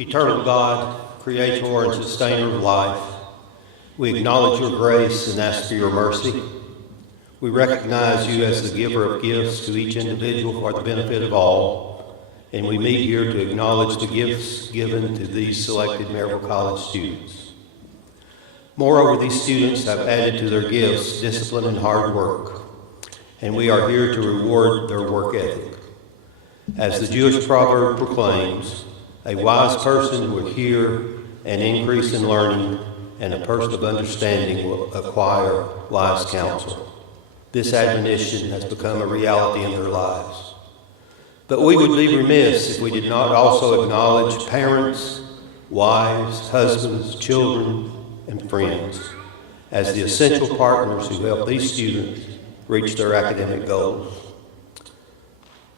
Eternal God, creator and sustainer of life, we acknowledge your grace and ask for your mercy. We recognize you as the giver of gifts to each individual for the benefit of all, and we meet here to acknowledge the gifts given to these selected Maryville College students. Moreover, these students have added to their gifts discipline and hard work, and we are here to reward their work ethic. As the Jewish proverb proclaims, a wise person will hear and increase in learning, and a person of understanding will acquire wise counsel. This admonition has become a reality in their lives. But we would be remiss if we did not also acknowledge parents, wives, husbands, children, and friends as the essential partners who help these students reach their academic goals.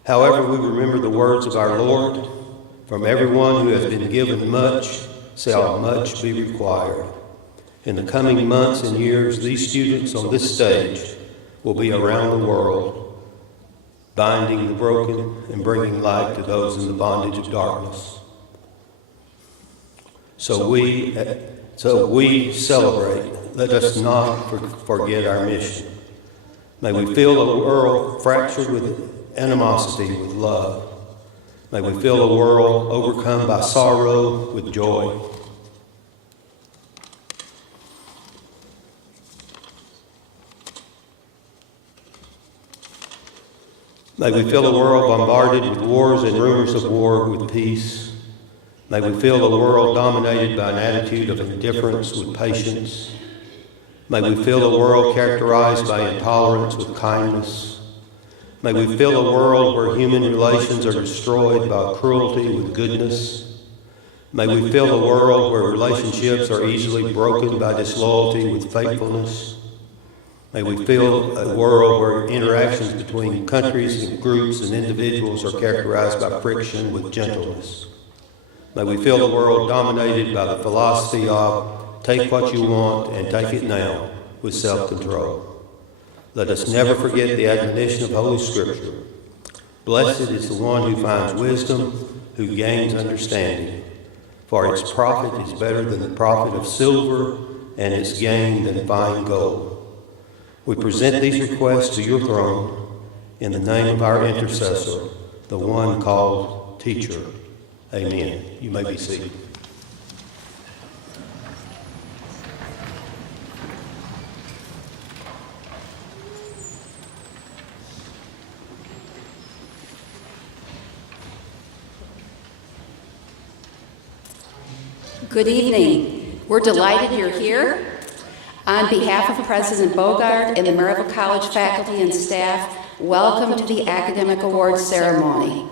However, we remember the words of our Lord, "From everyone who has been given much shall much be required." In the coming months and years, these students on this stage will be around the world, binding the broken and bringing light to those in the bondage of darkness. So we celebrate. Let us not forget our mission. May we fill a world fractured with animosity with love. May we fill a world overcome by sorrow with joy. May we fill a world bombarded with wars and rumors of war with peace. May we fill a world dominated by an attitude of indifference with patience. May we fill a world characterized by intolerance with kindness. May we fill a world where human relations are destroyed by cruelty with goodness. May we fill a world where relationships are easily broken by disloyalty with faithfulness. May we fill a world where interactions between countries and groups and individuals are characterized by friction with gentleness. May we fill a world dominated by the philosophy of take what you want and take it now with self-control. Let us never forget the admonition of Holy Scripture. Blessed is the one who finds wisdom, who gains understanding. For its profit is better than the profit of silver, and its gain than fine gold. We present these requests to your throne in the name of our intercessor, the one called Teacher. Amen. You may be seated. Good evening. We're delighted you're here. On behalf of President Bogart and the Maryville College faculty and staff, welcome to the Academic Awards ceremony.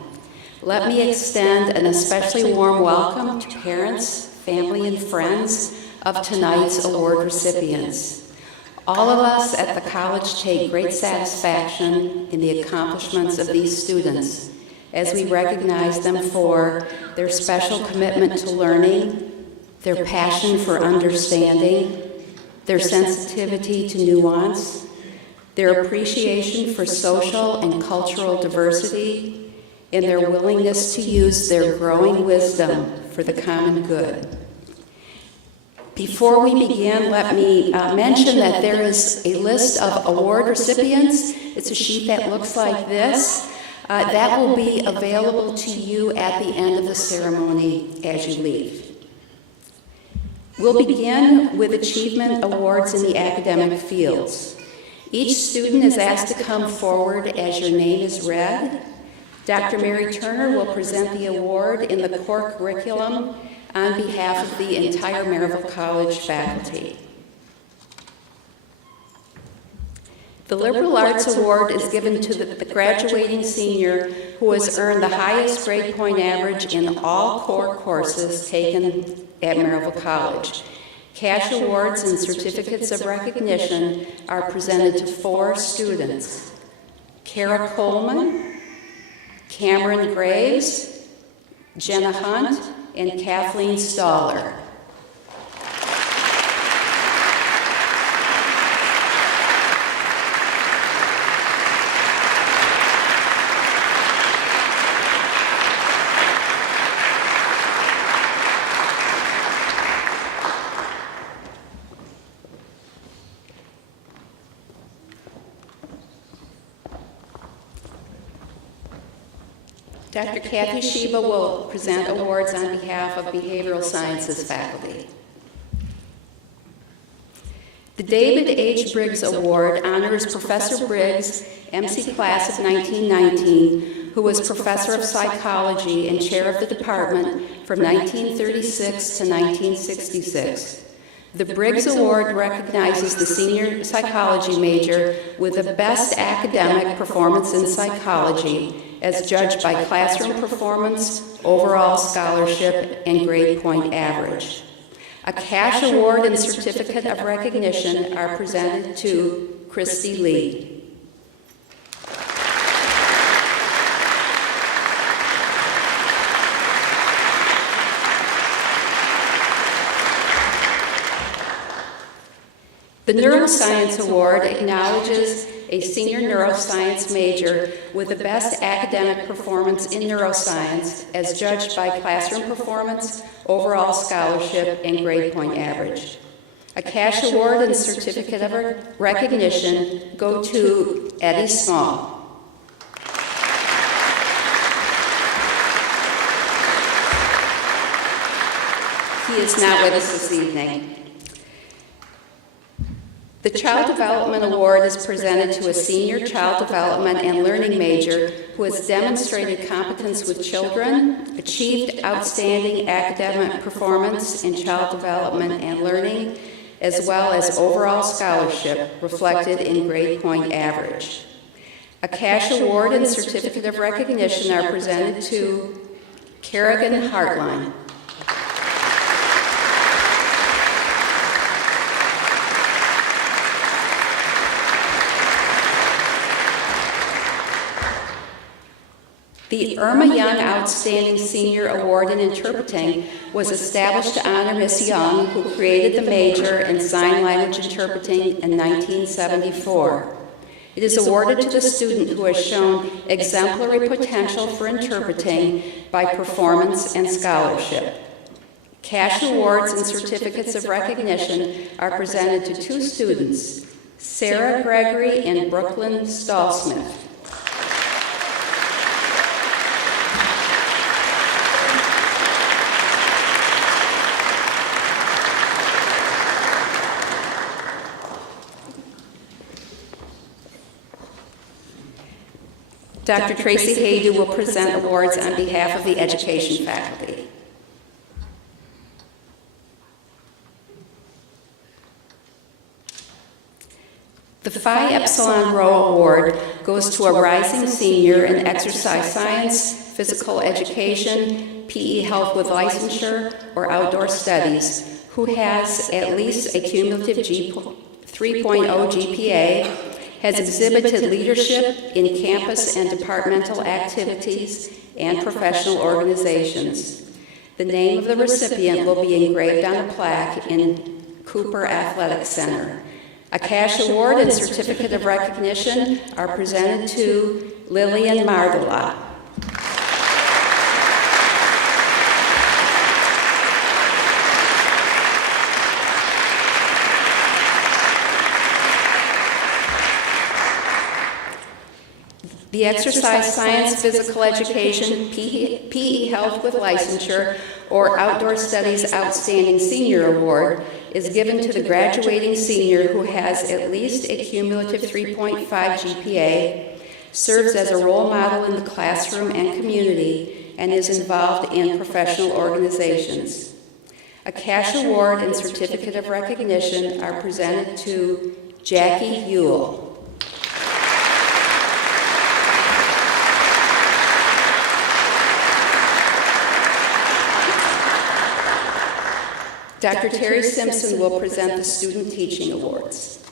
Let me extend an especially warm welcome to parents, family, and friends of tonight's award recipients. All of us at the college take great satisfaction in the accomplishments of these students as we recognize them for their special commitment to learning, their passion for understanding, their sensitivity to nuance, their appreciation for social and cultural diversity, and their willingness to use their growing wisdom for the common good. Before we begin, let me mention that there is a list of award recipients. It's a sheet that looks like this. That will be available to you at the end of the ceremony as you leave. We'll begin with achievement awards in the academic fields. Each student is asked to come forward as your name is read. Dr. Mary Turner will present the award in the core curriculum on behalf of the entire Maryville College faculty. The Liberal Arts Award is given to the graduating senior who has earned the highest grade point average in all core courses taken at Maryville College. Cash awards and certificates of recognition are presented to 4 students: Kara Coleman, Cameron Graves, Jenna Hunt, and Kathleen Staller. Dr. Kathy Sheba will present awards on behalf of Behavioral Sciences faculty. The David H. Briggs Award honors Professor Briggs, MC Class of 1919, who was Professor of Psychology and Chair of the Department from 1936 to 1966. The Briggs Award recognizes the senior psychology major with the best academic performance in psychology as judged by classroom performance, overall scholarship, and grade point average. A cash award and certificate of recognition are presented to Christy Lee. The Neuroscience Award acknowledges a senior neuroscience major with the best academic performance in neuroscience as judged by classroom performance, overall scholarship, and grade point average. A cash award and certificate of recognition go to Eddie Small. He is not with us this evening. The Child Development Award is presented to a senior child development and learning major who has demonstrated competence with children, achieved outstanding academic performance in child development and learning, as well as overall scholarship reflected in grade point average. A cash award and certificate of recognition are presented to Kerrigan Hartline. The Irma Young Outstanding Senior Award in Interpreting was established to honor Ms. Young, who created the major in Sign Language Interpreting in 1974. It is awarded to the student who has shown exemplary potential for interpreting by performance and scholarship. Cash awards and certificates of recognition are presented to two students, Sarah Gregory and Brooklyn Stallsmith. Dr. Tracy Haydu will present awards on behalf of the education faculty. The Phi Epsilon Rho Award goes to a rising senior in exercise science, physical education, PE health with licensure, or outdoor studies, who has at least a cumulative 3.0 GPA, has exhibited leadership in campus and departmental activities and professional organizations. The name of the recipient will be engraved on a plaque in Cooper Athletic Center. A cash award and certificate of recognition are presented to Lillian Margolot. The Exercise Science, Physical Education, PE Health with Licensure, or Outdoor Studies Outstanding Senior Award is given to the graduating senior who has at least a cumulative 3.5 GPA, serves as a role model in the classroom and community, and is involved in professional organizations. A cash award and certificate of recognition are presented to Jackie Ewell. Dr. Terry Simpson will present the Student Teaching Awards.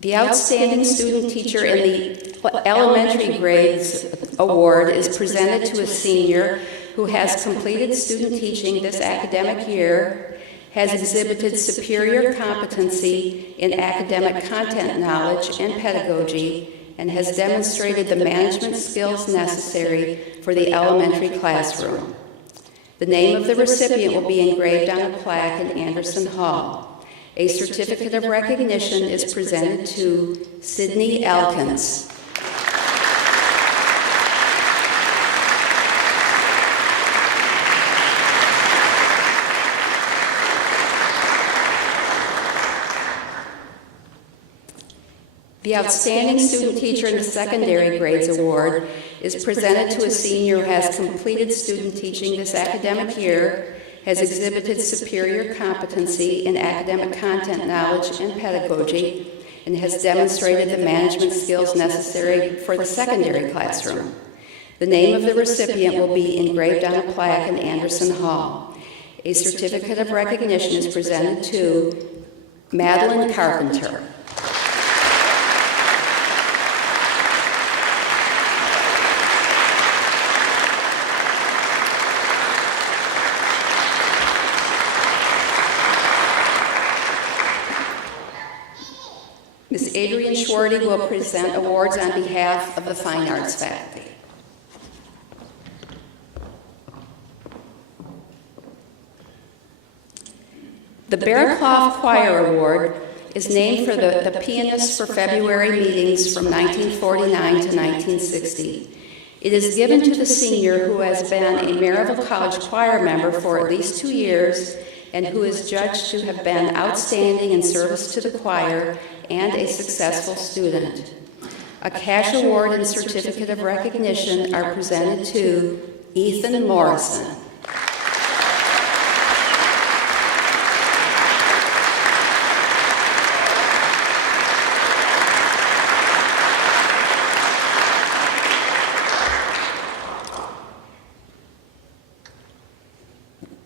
The Outstanding Student Teacher in the Elementary Grades Award is presented to a senior who has completed student teaching this academic year, has exhibited superior competency in academic content knowledge and pedagogy, and has demonstrated the management skills necessary for the elementary classroom. The name of the recipient will be engraved on a plaque in Anderson Hall. A certificate of recognition is presented to Sydney Elkins. The Outstanding Student Teacher in the Secondary Grades Award is presented to a senior who has completed student teaching this academic year, has exhibited superior competency in academic content knowledge and pedagogy, and has demonstrated the management skills necessary for the secondary classroom. The name of the recipient will be engraved on a plaque in Anderson Hall. A certificate of recognition is presented to Madeline Carpenter. Ms. Adrienne Schwarty will present awards on behalf of the Fine Arts faculty. The Bearcloth Choir Award is named for the pianists for February meetings from 1949 to 1960. It is given to the senior who has been a Maryville College choir member for at least 2 years and who is judged to have been outstanding in service to the choir and a successful student. A cash award and certificate of recognition are presented to Ethan Morrison.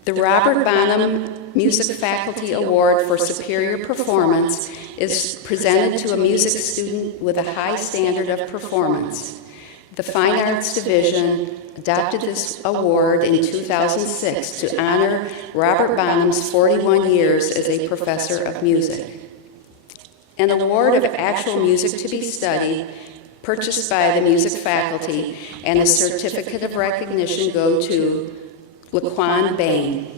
The Robert Bonham Music Faculty Award for Superior Performance is presented to a music student with a high standard of performance. The Fine Arts Division adopted this award in 2006 to honor Robert Bonham's 41 years as a professor of music. An award of actual music to be studied, purchased by the music faculty, and a certificate of recognition go to Laquan Bain.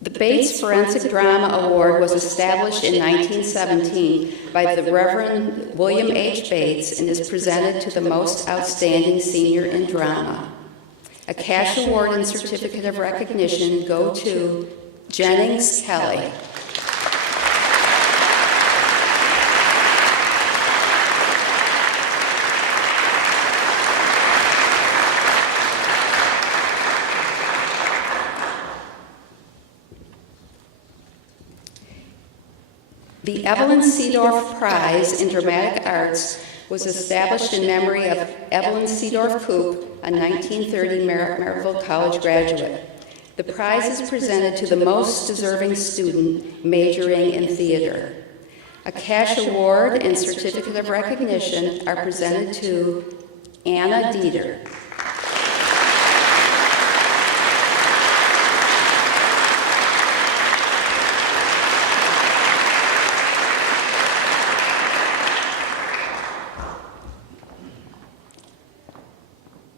The Bates Forensic Drama Award was established in 1917 by the Reverend William H. Bates and is presented to the most outstanding senior in drama. A cash award and certificate of recognition go to Jennings Kelly. The Evelyn Seedorf Prize in Dramatic Arts was established in memory of Evelyn Seedorf Koop, a 1930 Maryville College graduate. The prize is presented to the most deserving student majoring in theater. A cash award and certificate of recognition are presented to Anna Dieter.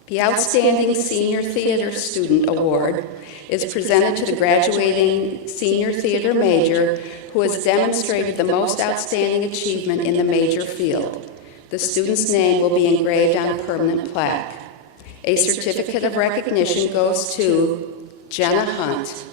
The Outstanding Senior Theater Student Award is presented to the graduating senior theater major who has demonstrated the most outstanding achievement in the major field. The student's name will be engraved on a permanent plaque. A certificate of recognition goes to Jenna Hunt.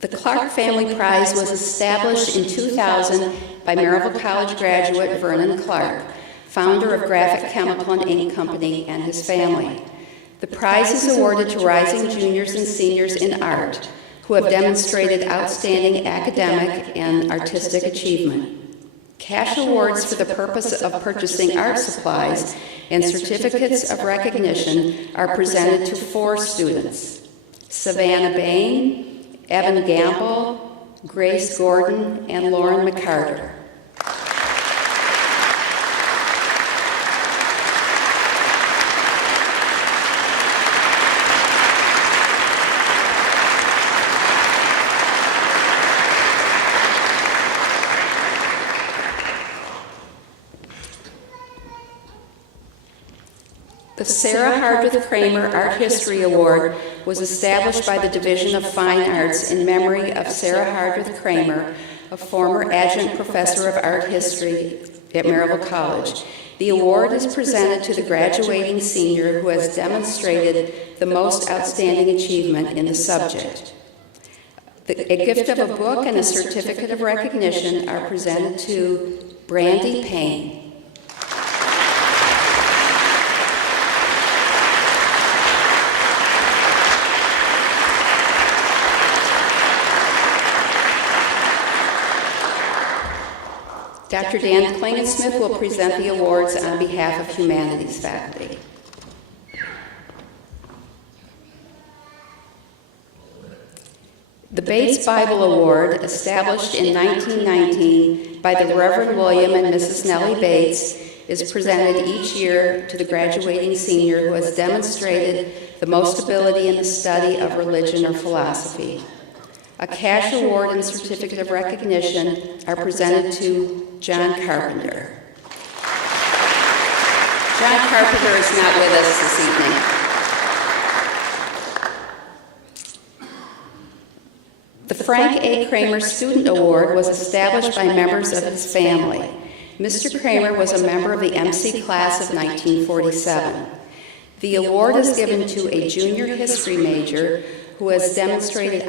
The Clark Family Prize was established in 2000 by Maryville College graduate Vernon Clark, founder of Graphic Chemical and Ink Company, and his family. The prize is awarded to rising juniors and seniors in art who have demonstrated outstanding academic and artistic achievement. Cash awards for the purpose of purchasing art supplies and certificates of recognition are presented to 4 students: Savannah Bain, Evan Gamble, Grace Gordon, and Lauren McCarter. The Sarah Hardwith Kramer Art History Award was established by the Division of Fine Arts in memory of Sarah Hardwith Kramer, a former adjunct professor of art history at Maryville College. The award is presented to the graduating senior who has demonstrated the most outstanding achievement in the subject. A gift of a book and a certificate of recognition are presented to Brandy Payne. Dr. Dan Klingensmith will present the awards on behalf of humanities faculty. The Bates Bible Award, established in 1919 by the Reverend William and Mrs. Nellie Bates, is presented each year to the graduating senior who has demonstrated the most ability in the study of religion or philosophy. A cash award and certificate of recognition are presented to John Carpenter. John Carpenter is not with us this evening. The Frank A. Kramer Student Award was established by members of his family. Mr. Kramer was a member of the MC class of 1947. The award is given to a junior history major who has demonstrated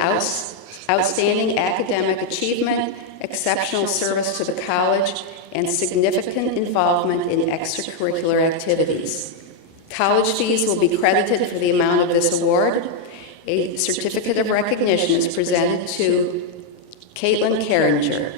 outstanding academic achievement, exceptional service to the college, and significant involvement in extracurricular activities. College fees will be credited for the amount of this award. A certificate of recognition is presented to Caitlin Carringer.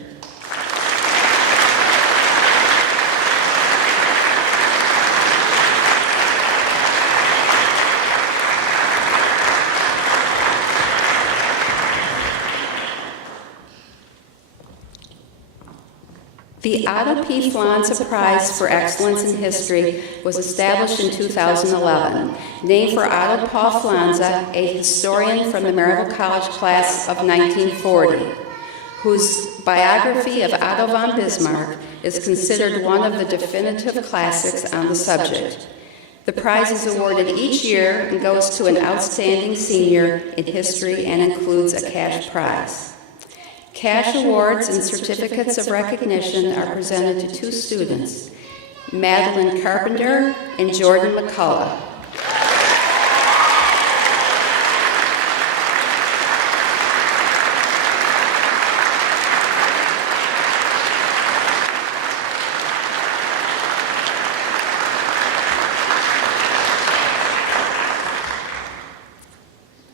The Otto P. Flanza Prize for Excellence in History was established in 2011, named for Otto Paul Flanza, a historian from the Maryville College class of 1940, whose biography of Otto von Bismarck is considered one of the definitive classics on the subject. The prize is awarded each year and goes to an outstanding senior in history and includes a cash prize. Cash awards and certificates of recognition are presented to two students, Madeline Carpenter and Jordan McCullough.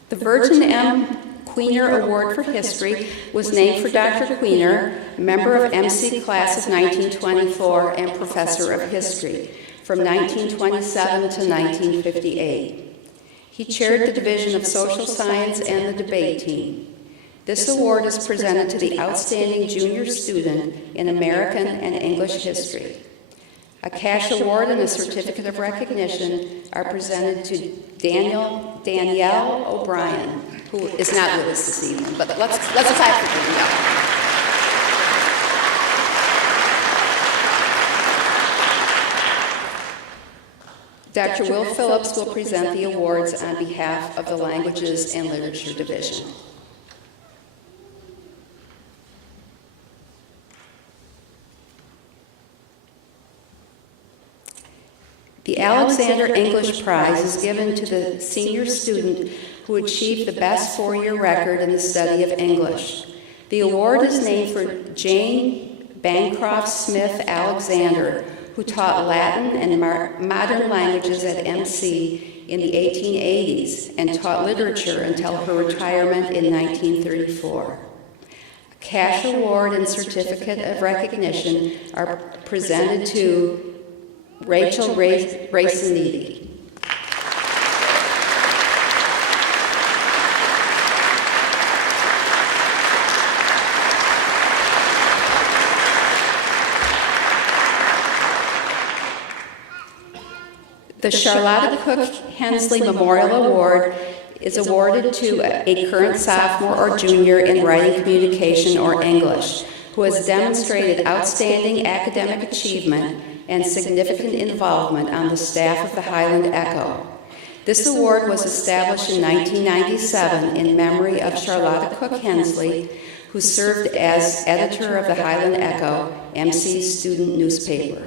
The Virgin M. Queener Award for History was named for Dr. Queener, member of MC class of 1924 and professor of history from 1927 to 1958. He chaired the Division of Social Science and the debate team. This award is presented to the outstanding junior student in American and English history. A cash award and a certificate of recognition are presented to Danielle O'Brien, who is not with us this evening, but let's clap for Danielle. Dr. Will Phillips will present the awards on behalf of the Languages and Literature Division. The Alexander English Prize is given to the senior student who achieved the best four-year record in the study of English. The award is named for Jane Bancroft Smith Alexander, who taught Latin and modern languages at MC in the 1880s and taught literature until her retirement in 1934. A cash award and certificate of recognition are presented to Rachel Raciniti. The Charlotta Cook Hensley Memorial Award is awarded to a current sophomore or junior in writing communication or English who has demonstrated outstanding academic achievement and significant involvement on the staff of the Highland Echo. This award was established in 1997 in memory of Charlotta Cook Hensley, who served as editor of the Highland Echo, MC's student newspaper.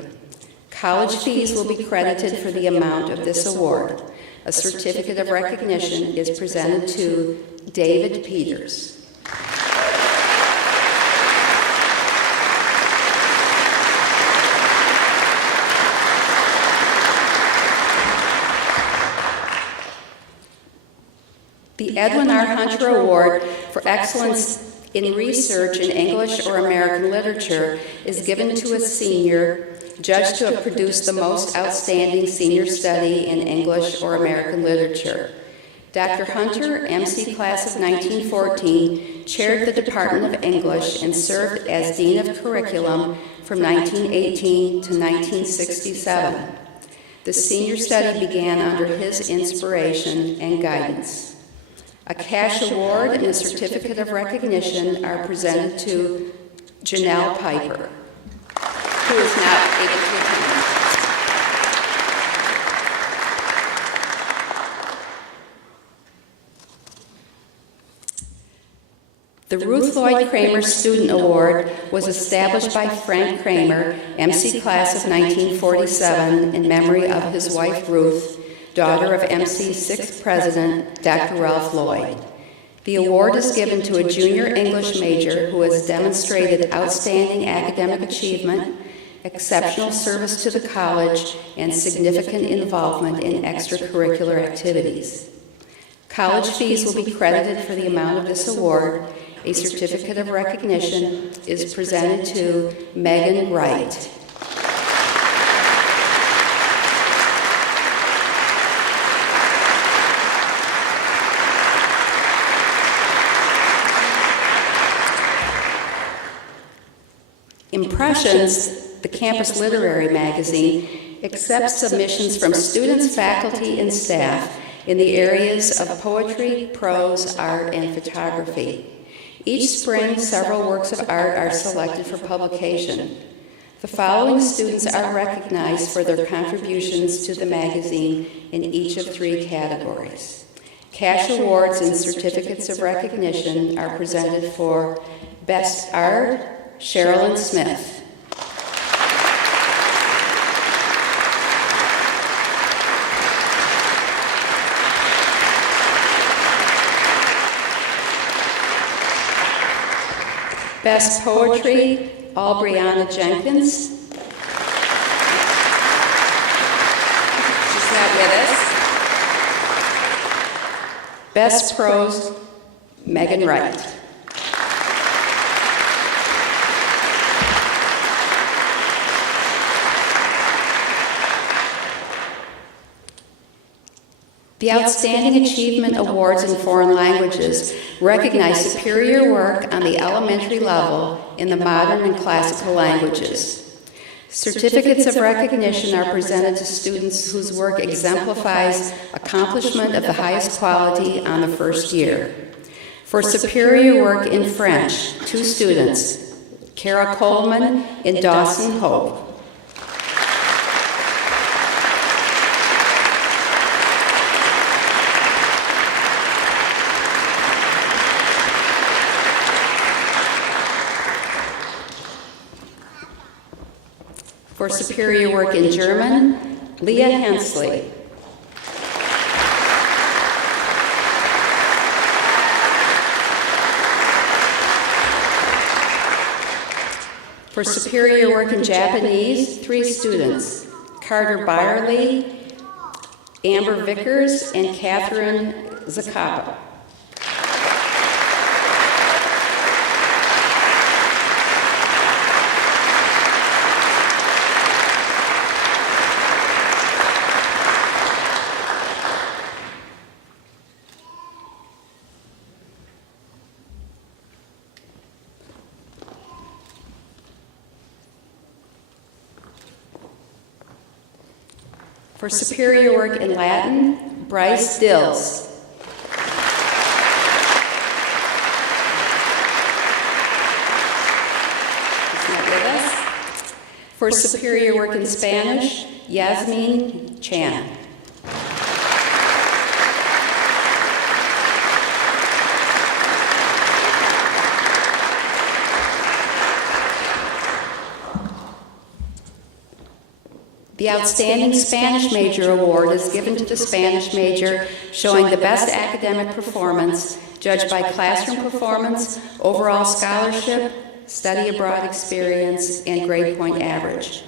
College fees will be credited for the amount of this award. A certificate of recognition is presented to David Peters. The Edwin R. Hunter Award for Excellence in Research in English or American Literature is given to a senior judged to have produced the most outstanding senior study in English or American literature. Dr. Hunter, MC Class of 1914, chaired the Department of English and served as Dean of Curriculum from 1918 to 1967. The senior study began under his inspiration and guidance. A cash award and a certificate of recognition are presented to Janelle Piper, who is not able to attend. The Ruth Lloyd Kramer Student Award was established by Frank Kramer, MC Class of 1947, in memory of his wife Ruth, daughter of MC's sixth president, Dr. Ralph Lloyd. The award is given to a junior English major who has demonstrated outstanding academic achievement, exceptional service to the college, and significant involvement in extracurricular activities. College fees will be credited for the amount of this award. A certificate of recognition is presented to Megan Wright. Impressions, the campus literary magazine, accepts submissions from students, faculty, and staff in the areas of poetry, prose, art, and photography. Each spring, several works of art are selected for publication. The following students are recognized for their contributions to the magazine in each of three categories. Cash awards and certificates of recognition are presented for Best Art, Sherilyn Smith. Best Poetry, Aubriana Jenkins. She's not with us. Best Prose, Megan Wright. The Outstanding Achievement Awards in Foreign Languages recognize superior work on the elementary level in the modern and classical languages. Certificates of recognition are presented to students whose work exemplifies accomplishment of the highest quality on the first year. For superior work in French, 2 students, Kara Coleman and Dawson Hope. For superior work in German, Leah Hensley. For superior work in Japanese, 3 students, Carter Byerly, Amber Vickers, and Catherine Zacapa. For superior work in Latin, Bryce Dills. He's not with us. For superior work in Spanish, Yasmin Chan. The Outstanding Spanish Major Award is given to the Spanish major showing the best academic performance, judged by classroom performance, overall scholarship, study abroad experience, and grade point average.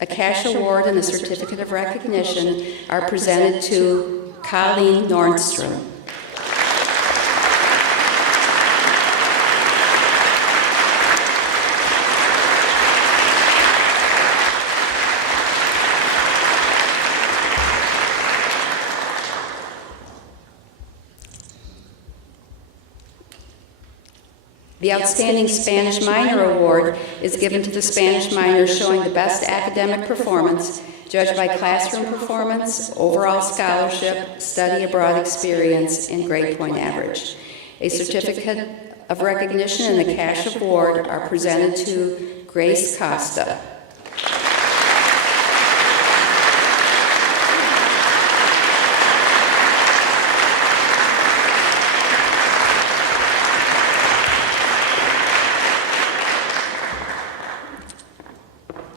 A cash award and a certificate of recognition are presented to Colleen Nordstrom. The Outstanding Spanish Minor Award is given to the Spanish minor showing the best academic performance, judged by classroom performance, overall scholarship, study abroad experience, and grade point average. A certificate of recognition and a cash award are presented to Grace Costa.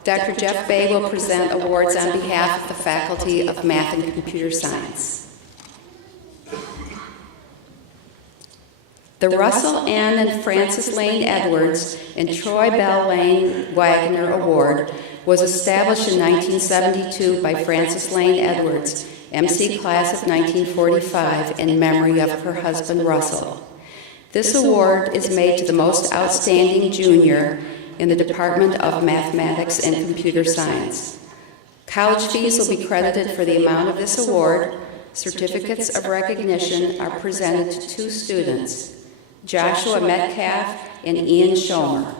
Dr. Jeff Bay will present awards on behalf of the Faculty of Math and Computer Science. The Russell Ann and Frances Lane Edwards and Troy Bell Lane Wagner Award was established in 1972 by Frances Lane Edwards, MC Class of 1945, in memory of her husband Russell. This award is made to the most outstanding junior in the Department of Mathematics and Computer Science. College fees will be credited for the amount of this award. Certificates of recognition are presented to two students, Joshua Metcalf and Ian Schomer.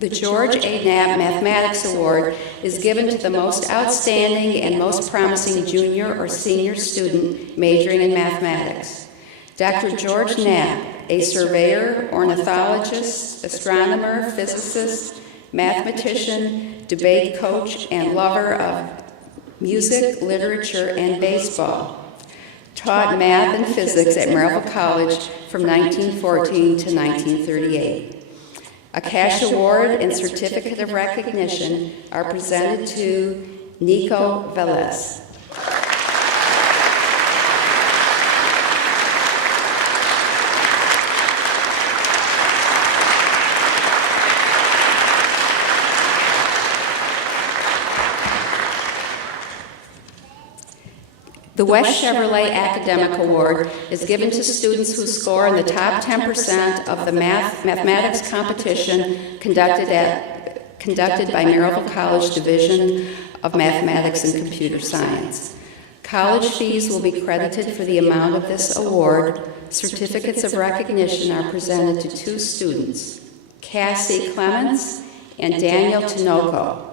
The George A. Knapp Mathematics Award is given to the most outstanding and most promising junior or senior student majoring in mathematics. Dr. George Knapp, a surveyor, ornithologist, astronomer, physicist, mathematician, debate coach, and lover of music, literature, and baseball, taught math and physics at Maryville College from 1914 to 1938. A cash award and certificate of recognition are presented to Nico Velez. The West Chevrolet Academic Award is given to students who score in the top 10% of the mathematics competition conducted by Maryville College Division of Mathematics and Computer Science. College fees will be credited for the amount of this award. Certificates of recognition are presented to two students, Cassie Clements and Daniel Tinoco.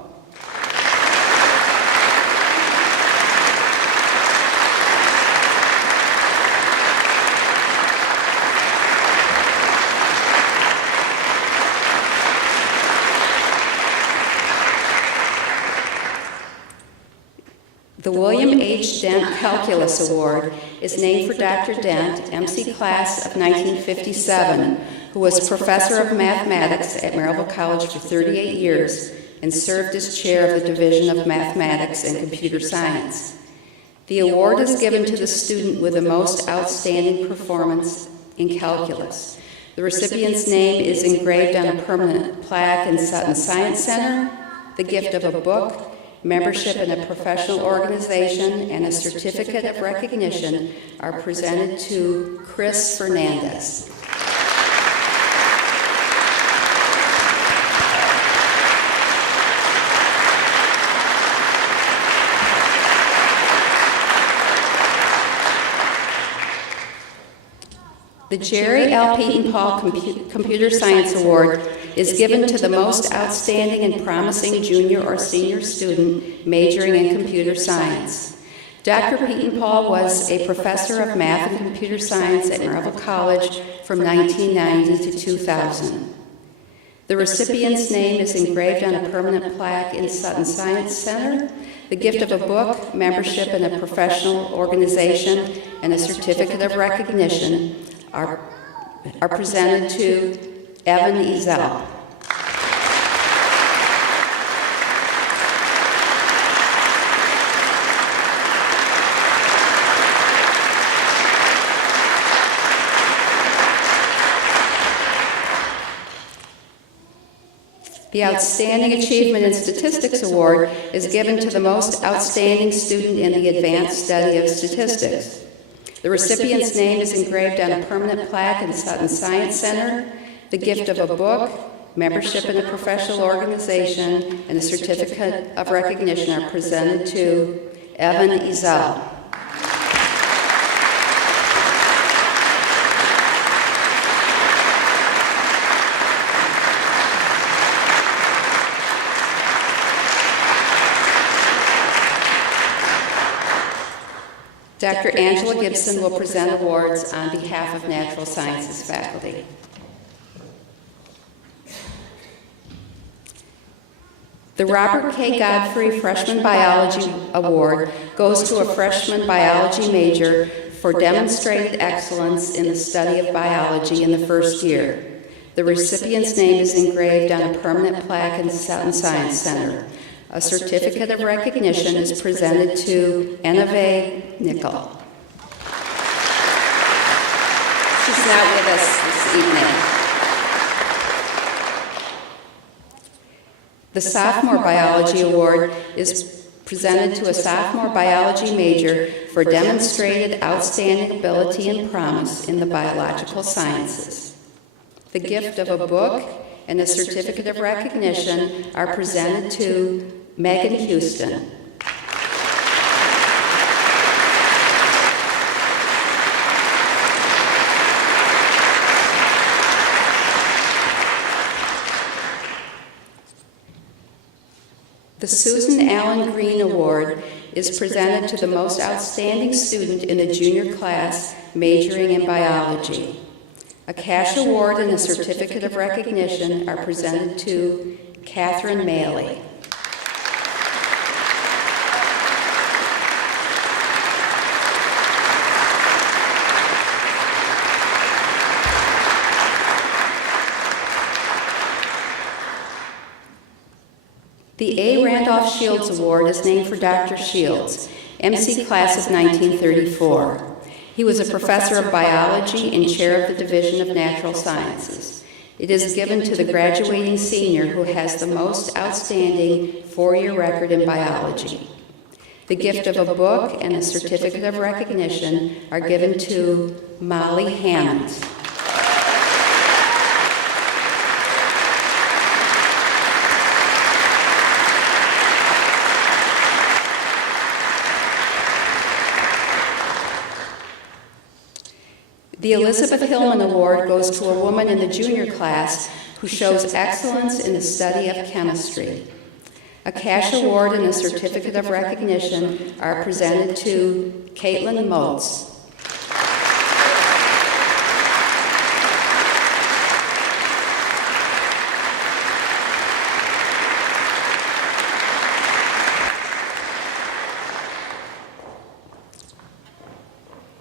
The William H. Dent Calculus Award is named for Dr. Dent, MC Class of 1957, who was Professor of Mathematics at Maryville College for 38 years and served as chair of the Division of Mathematics and Computer Science. The award is given to the student with the most outstanding performance in calculus. The recipient's name is engraved on a permanent plaque in Sutton Science Center. The gift of a book, membership in a professional organization, and a certificate of recognition are presented to Chris Fernandez. The Jerry L. Peyton Paul Computer Science Award is given to the most outstanding and promising junior or senior student majoring in computer science. Dr. Peyton Paul was a professor of math and computer science at Maryville College from 1990 to 2000. The recipient's name is engraved on a permanent plaque in Sutton Science Center. The gift of a book, membership in a professional organization, and a certificate of recognition are presented to Evan Ezel. The Outstanding Achievement in Statistics Award is given to the most outstanding student in the advanced study of statistics. The recipient's name is engraved on a permanent plaque in Sutton Science Center. The gift of a book, membership in a professional organization, and a certificate of recognition are presented to Evan Ezel. Dr. Angela Gibson will present awards on behalf of Natural Sciences faculty. The Robert K. Godfrey Freshman Biology Award goes to a freshman biology major for demonstrated excellence in the study of biology in the first year. The recipient's name is engraved on a permanent plaque in Sutton Science Center. A certificate of recognition is presented to Enave Nickel. She's not with us this evening. The Sophomore Biology Award is presented to a sophomore biology major for demonstrated outstanding ability and promise in the biological sciences. The gift of a book and a certificate of recognition are presented to Megan Houston. The Susan Allen Green Award is presented to the most outstanding student in the junior class majoring in biology. A cash award and a certificate of recognition are presented to Catherine Maley. The A. Randolph Shields Award is named for Dr. Shields, MC class of 1934. He was a professor of biology and chair of the Division of Natural Sciences. It is given to the graduating senior who has the most outstanding four-year record in biology. The gift of a book and a certificate of recognition are given to Molly Hammond. The Elizabeth Hillman Award goes to a woman in the junior class who shows excellence in the study of chemistry. A cash award and a certificate of recognition are presented to Caitlin Motes.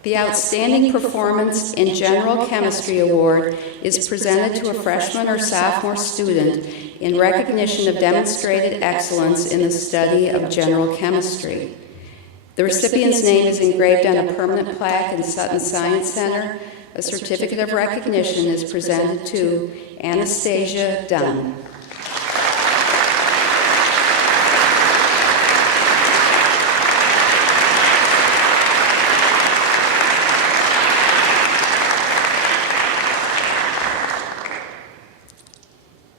The Outstanding Performance in General Chemistry Award is presented to a freshman or sophomore student in recognition of demonstrated excellence in the study of general chemistry. The recipient's name is engraved on a permanent plaque in Sutton Science Center. A certificate of recognition is presented to Anastasia Dunn.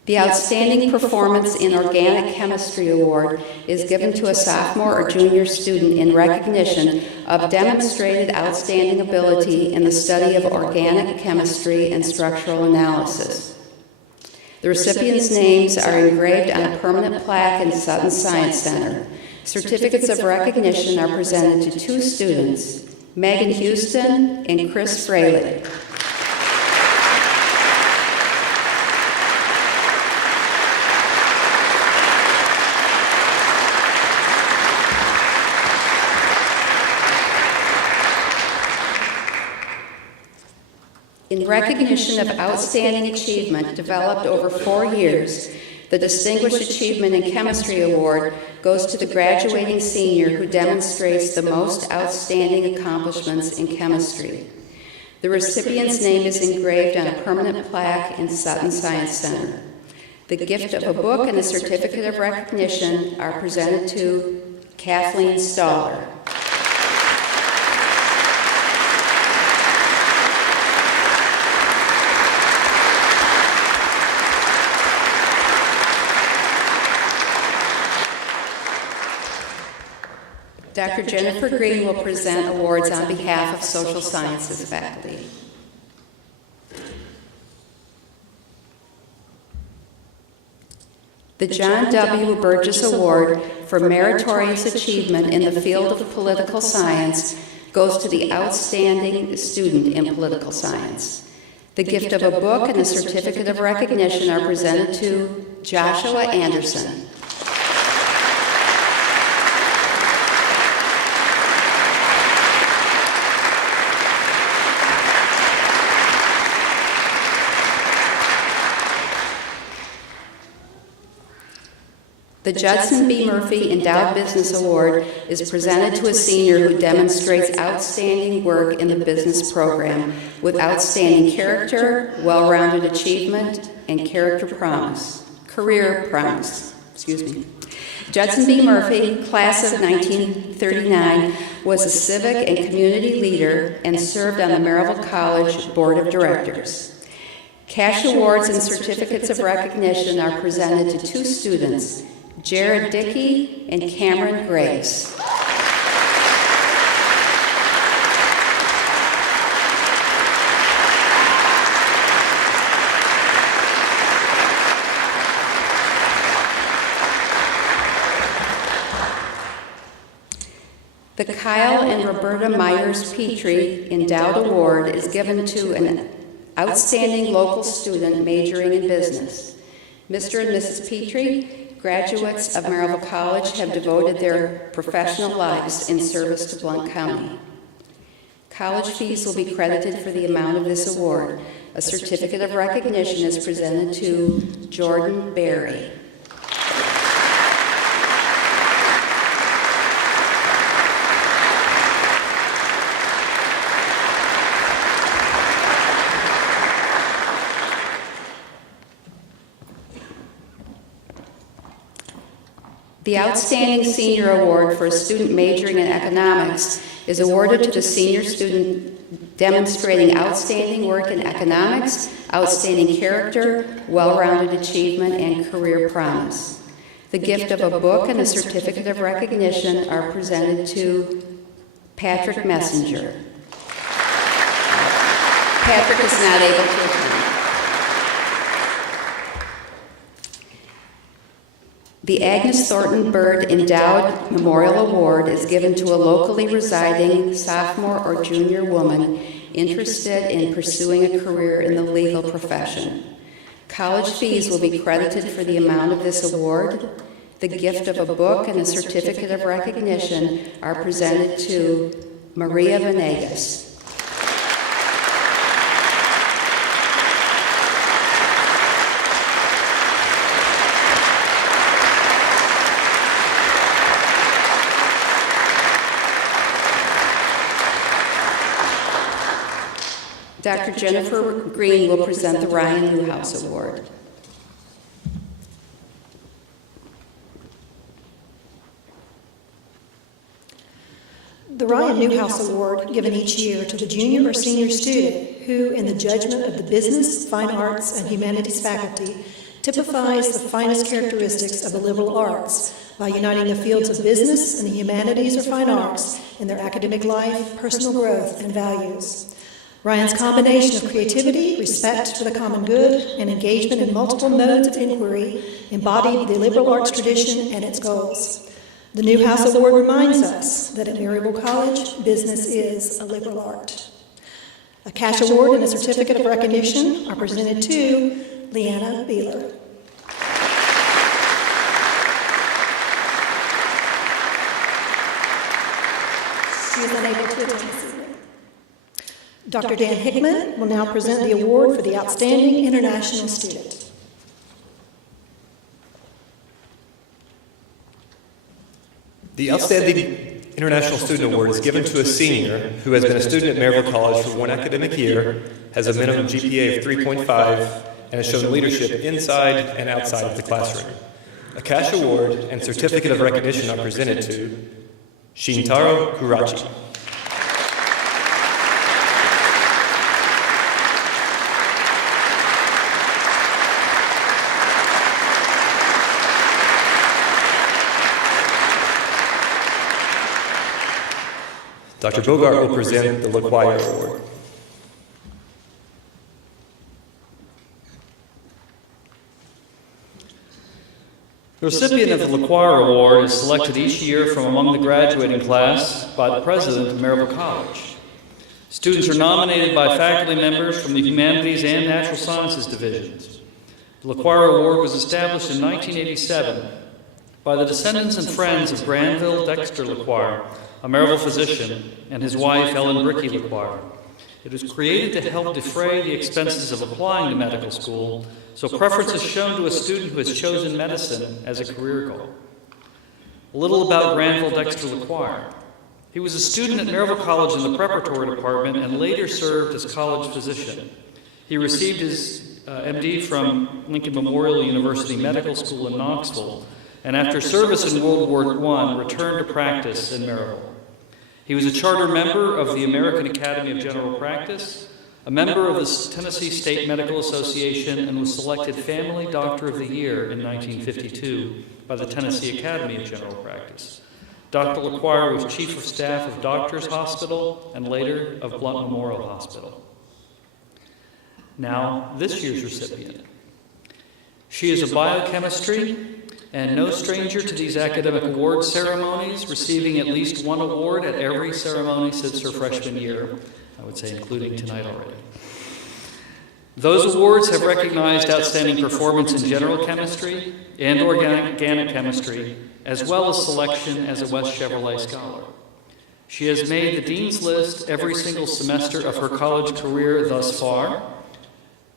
The Outstanding Performance in Organic Chemistry Award is given to a sophomore or junior student in recognition of demonstrated outstanding ability in the study of organic chemistry and structural analysis. The recipients' names are engraved on a permanent plaque in Sutton Science Center. Certificates of recognition are presented to two students, Megan Houston and Chris Fraley. In recognition of outstanding achievement developed over 4 years, the Distinguished Achievement in Chemistry Award goes to the graduating senior who demonstrates the most outstanding accomplishments in chemistry. The recipient's name is engraved on a permanent plaque in Sutton Science Center. The gift of a book and a certificate of recognition are presented to Kathleen Staller. Dr. Jennifer Green will present awards on behalf of social sciences faculty. The John W. Burgess Award for Meritorious Achievement in the field of political science goes to the outstanding student in political science. The gift of a book and a certificate of recognition are presented to Joshua Anderson. The Judson B. Murphy Endowed Business Award is presented to a senior who demonstrates outstanding work in the business program with outstanding character, well-rounded achievement, and career promise. Judson B. Murphy, class of 1939, was a civic and community leader and served on the Maryville College Board of Directors. Cash awards and certificates of recognition are presented to two students, Jared Dickey and Cameron Graves. The Kyle and Roberta Myers Petrie Endowed Award is given to an outstanding local student majoring in business. Mr. and Mrs. Petrie, graduates of Maryville College, have devoted their professional lives in service to Blount County. College fees will be credited for the amount of this award. A certificate of recognition is presented to Jordan Berry. The Outstanding Senior Award for a student majoring in economics is awarded to the senior student demonstrating outstanding work in economics, outstanding character, well-rounded achievement, and career promise. The gift of a book and a certificate of recognition are presented to Patrick Messenger. Patrick is not able to attend. The Agnes Thornton Bird Endowed Memorial Award is given to a locally residing sophomore or junior woman interested in pursuing a career in the legal profession. College fees will be credited for the amount of this award. The gift of a book and a certificate of recognition are presented to Maria Venegas. Dr. Jennifer Green will present the Ryan Newhouse Award. The Ryan Newhouse Award, given each year to the junior or senior student who, in the judgment of the business, fine arts, and humanities faculty, typifies the finest characteristics of the liberal arts by uniting the fields of business and the humanities or fine arts in their academic life, personal growth, and values. Ryan's combination of creativity, respect for the common good, and engagement in multiple modes of inquiry embodied the liberal arts tradition and its goals. The Newhouse Award reminds us that at Maryville College, business is a liberal art. A cash award and a certificate of recognition are presented to Leanna Beeler. She is unable to attend this evening. Dr. Dan Hickman will now present the award for the Outstanding International Student. The Outstanding International Student Award is given to a senior who has been a student at Maryville College for one academic year, has a minimum GPA of 3.5, and has shown leadership inside and outside of the classroom. A cash award and certificate of recognition are presented to Shintaro Kurachi. Dr. Bogart will present the LaQuire Award. The recipient of the LaQuire Award is selected each year from among the graduating class by the president of Maryville College. Students are nominated by faculty members from the Humanities and Natural Sciences divisions. The LaQuire Award was established in 1987 by the descendants and friends of Granville Dexter LaQuire, a Maryville physician, and his wife, Ellen Bricky LaQuire. It was created to help defray the expenses of applying to medical school, so preference is shown to a student who has chosen medicine as a career goal. A little about Granville Dexter LaQuire. He was a student at Maryville College in the preparatory department and later served as college physician. He received his MD from Lincoln Memorial University Medical School in Knoxville, and after service in World War I, returned to practice in Maryville. He was a charter member of the American Academy of General Practice, a member of the Tennessee State Medical Association, and was selected Family Doctor of the Year in 1952 by the Tennessee Academy of General Practice. Dr. LaQuire was Chief of Staff of Doctors Hospital and later of Blunt Memorial Hospital. Now, this year's recipient. She is a biochemistry and no stranger to these academic award ceremonies, receiving at least one award at every ceremony since her freshman year, I would say including tonight already. Those awards have recognized outstanding performance in general chemistry and organic chemistry, as well as selection as a West Chevrolet Scholar. She has made the Dean's List every single semester of her college career thus far,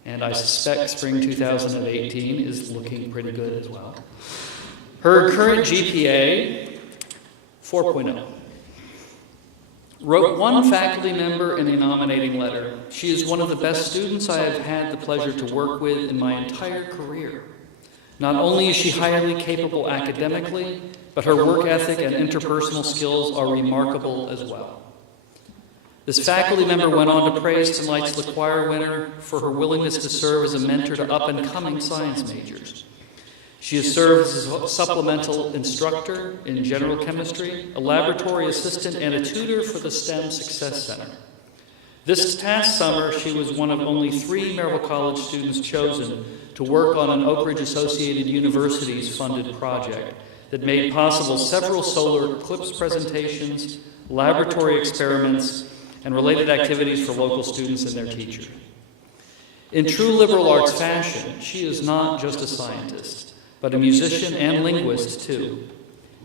and I suspect spring 2018 is looking pretty good as well. Her current GPA, 4.0. Wrote one faculty member in a nominating letter. She is one of the best students I have had the pleasure to work with in my entire career. Not only is she highly capable academically, but her work ethic and interpersonal skills are remarkable as well. This faculty member went on to praise tonight's LaQuire winner for her willingness to serve as a mentor to up-and-coming science majors. She has served as a supplemental instructor in general chemistry, a laboratory assistant, and a tutor for the STEM Success Center. This past summer, she was one of only 3 Maryville College students chosen to work on an Oak Ridge Associated University's funded project that made possible several solar eclipse presentations, laboratory experiments, and related activities for local students and their teachers. In true liberal arts fashion, she is not just a scientist, but a musician and linguist, too.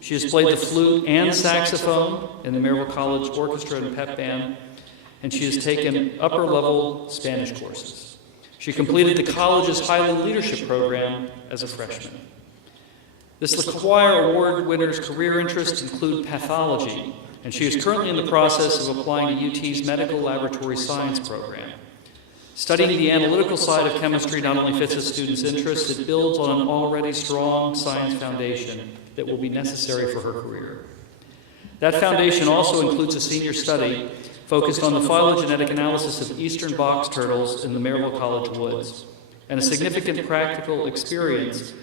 She has played the flute and saxophone in the Maryville College Orchestra and Pep Band, and she has taken upper-level Spanish courses. She completed the college's Highland Leadership Program as a freshman. This LaQuire Award winner's career interests include pathology, and she is currently in the process of applying to UT's Medical Laboratory Science program. Studying the analytical side of chemistry not only fits a student's interests, it builds on an already strong science foundation that will be necessary for her career. That foundation also includes a senior study focused on the phylogenetic analysis of eastern box turtles in the Maryville College woods, and a significant practical experience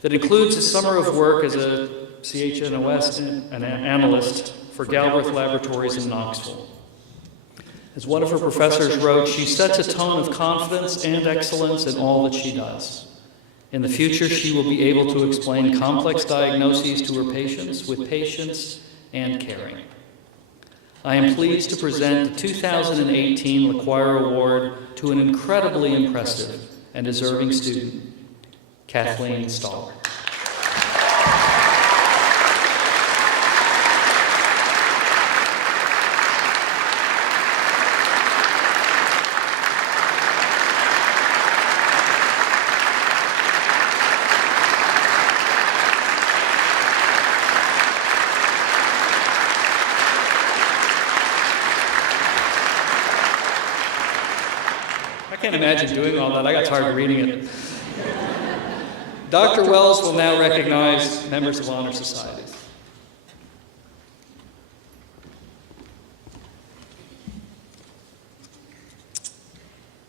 that includes a summer of work as a CHNOS analyst for Galbraith Laboratories in Knoxville. As one of her professors wrote, she sets a tone of confidence and excellence in all that she does. In the future, she will be able to explain complex diagnoses to her patients with patience and caring. I am pleased to present the 2018 LaQuire Award to an incredibly impressive and deserving student, Kathleen Staller. I can't imagine doing all that. I got tired of reading it. Dr. Wells will now recognize members of honor societies.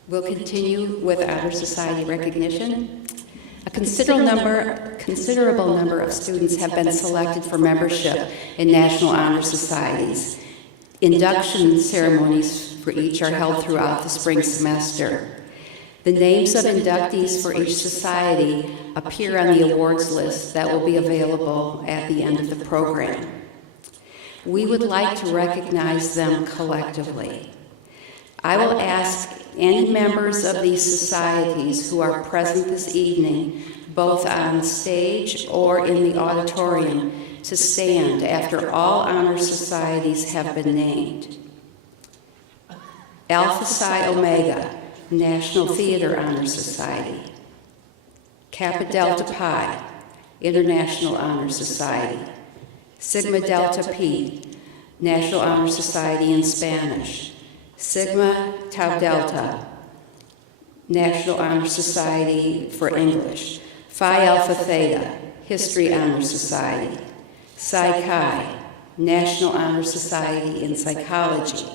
We'll continue with honor society recognition. A considerable number of students have been selected for membership in National Honor Societies. Induction ceremonies for each are held throughout the spring semester. The names of inductees for each society appear on the awards list that will be available at the end of the program. We would like to recognize them collectively. I will ask any members of these societies who are present this evening, both on stage or in the auditorium, to stand after all honor societies have been named. Alpha Psi Omega, National Theater Honor Society. Kappa Delta Pi, International Honor Society. Sigma Delta Pi, National Honor Society in Spanish. Sigma Tau Delta, National Honor Society for English. Phi Alpha Theta, History Honor Society. Psi Chi, National Honor Society in Psychology.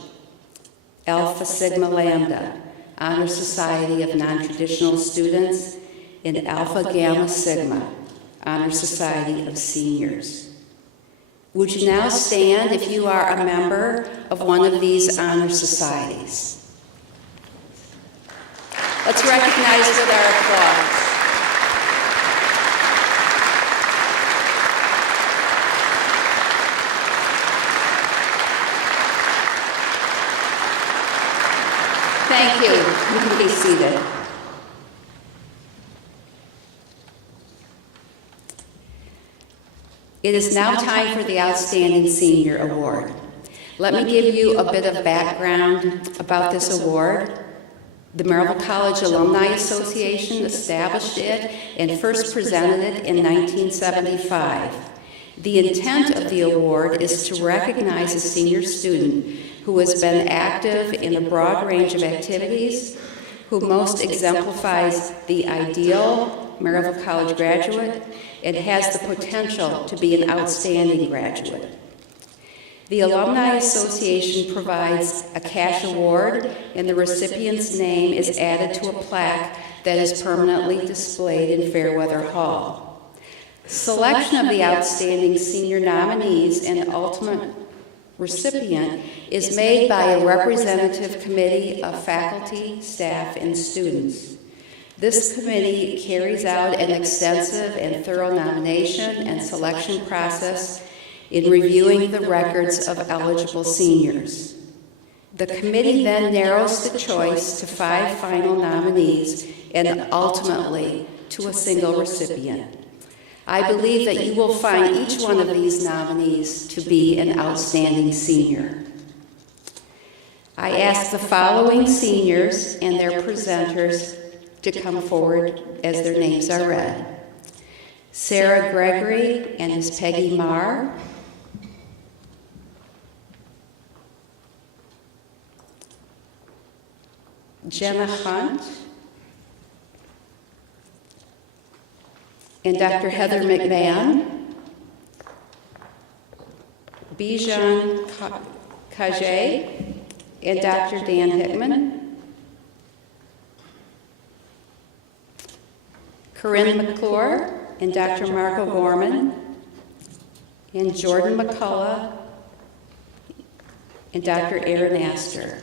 Alpha Sigma Lambda, Honor Society of Non-Traditional Students, and Alpha Gamma Sigma, Honor Society of Seniors. Would you now stand if you are a member of one of these honor societies? Let's recognize with our applause. Thank you. You can be seated. It is now time for the Outstanding Senior Award. Let me give you a bit of background about this award. The Maryville College Alumni Association established it and first presented it in 1975. The intent of the award is to recognize a senior student who has been active in a broad range of activities, who most exemplifies the ideal Maryville College graduate, and has the potential to be an outstanding graduate. The Alumni Association provides a cash award, and the recipient's name is added to a plaque that is permanently displayed in Fairweather Hall. Selection of the outstanding senior nominees and ultimate recipient is made by a representative committee of faculty, staff, and students. This committee carries out an extensive and thorough nomination and selection process in reviewing the records of eligible seniors. The committee then narrows the choice to 5 final nominees and ultimately to a single recipient. I believe that you will find each one of these nominees to be an outstanding senior. I ask the following seniors and their presenters to come forward as their names are read. Sarah Gregory and Ms. Peggy Marr. Jenna Hunt. And Dr. Heather McMahon. Bijan Kajay and Dr. Dan Hickman. Corinne McClure and Dr. Marco Gorman, and Jordan McCullough, and Dr. Aaron Astor.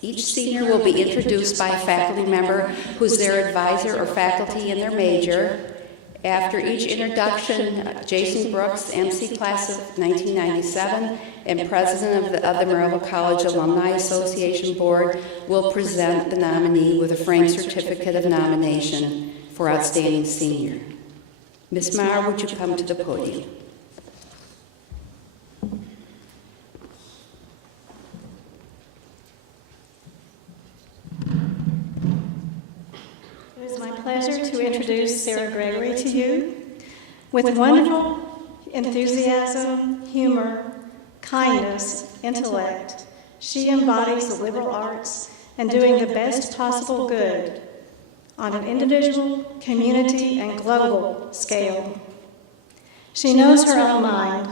Each senior will be introduced by a faculty member who's their advisor or faculty in their major. After each introduction, Jason Brooks, MC Class of 1997 and President of the Maryville College Alumni Association Board, will present the nominee with a framed certificate of nomination for Outstanding Senior. Ms. Maher, would you come to the podium? It is my pleasure to introduce Sarah Gregory to you. With wonderful enthusiasm, humor, kindness, intellect, she embodies the liberal arts and doing the best possible good on an individual, community, and global scale. She knows her own mind.